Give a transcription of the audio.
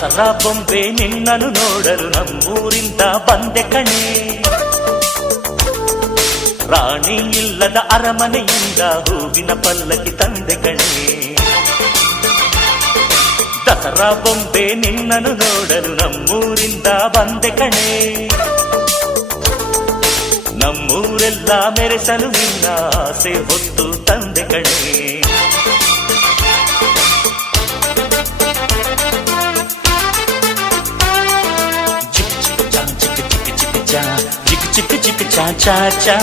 ದಸರಾ ಬೊಂಬೆ ನಿನ್ನನ್ನು ನೋಡಲು ನಮ್ಮೂರಿಂದ ಬಂದೆ ಕಣೆ. ರಾಣಿ ಇಲ್ಲದ ಅರಮನೆಯಿಂದ ಹೂವಿನ ಪಲ್ಲಕ್ಕಿ ತಂದೆ ಕಣೆ. ದಸರಾ ಬೊಂಬೆ ನಿನ್ನನ್ನು ನೋಡಲು ನಮ್ಮೂರಿಂದ ಬಂದೆ ಕಣೆ. ನಮ್ಮೂರೆಲ್ಲ ಮೆರೆಸಲು ನಿನ್ನ ಆಸೆ ಹೊತ್ತು ತಂದೆ ಕಣೆ. ಚಿಕ್ ಚಿಕ್ ಚಾ ಚಿಕ್ ಚಿಕ್ ಚಿಕ್ ಚಾ ಚಿಕ್ ಚಿಕ್ ಚಿಕ್ ಚಾ ಚಾ ಚಾ